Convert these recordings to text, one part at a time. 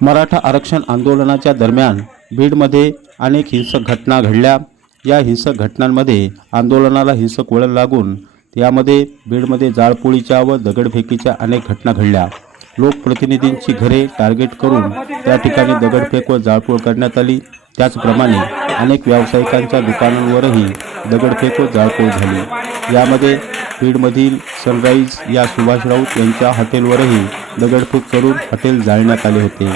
मराठा आरक्षण आंदोलनाच्या दरम्यान बीडमध्ये अनेक हिंसक घटना घडल्या। या हिंसक घटनांमध्ये आंदोलनाला हिंसक वळण लागून यामध्ये बीडमध्ये जाळपोळीच्या व दगडफेकीच्या अनेक घटना घडल्या। लोकप्रतिनिधींची घरे टार्गेट करून त्या ठिकाणी दगडफेक व जाळपोळ करण्यात आली। त्याचप्रमाणे अनेक व्यावसायिकांच्या दुकानांवरही दगडफेक व जाळपोळ झाली। यामध्ये बीडमधील सनराइज या सुभाष राऊत यांच्या हॉटेलवरही दगडफेक करून हॉटेल जाळण्यात आले होते।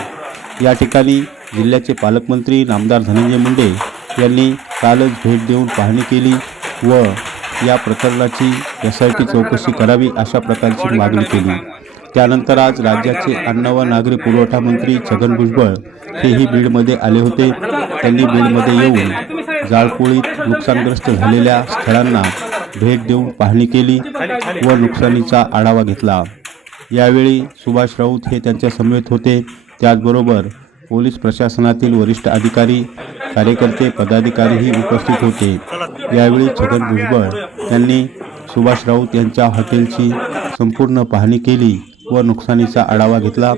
या ठिकाणी जिल्ह्याचे पालकमंत्री नामदार धनंजय मुंडे यांनी कालच भेट देऊन पाहणी केली व या प्रकरणाची SIT चौकशी करावी अशा प्रकारची मागणी केली। त्यानंतर आज राज्याचे अन्न व नागरी पुरवठा मंत्री छगन भुजबळ हेही बीडमध्ये आले होते। त्यांनी बीडमध्ये येऊन जाळपोळीत नुकसानग्रस्त झालेल्या स्थळांना भेट देऊन पाहणी केली व नुकसानीचा आढावा घेतला। यावेळी सुभाष राऊत हे त्यांच्या समवेत होते। त्याचबरोबर पोलीस प्रशासनातील वरिष्ठ अधिकारी, कार्यकर्ते, पदाधिकारीही उपस्थित होते। यावेळी छगन भुजबळ यांनी सुभाष राऊत यांच्या हॉटेलची संपूर्ण पाहणी केली व नुकसानीचा आढावा घेतला।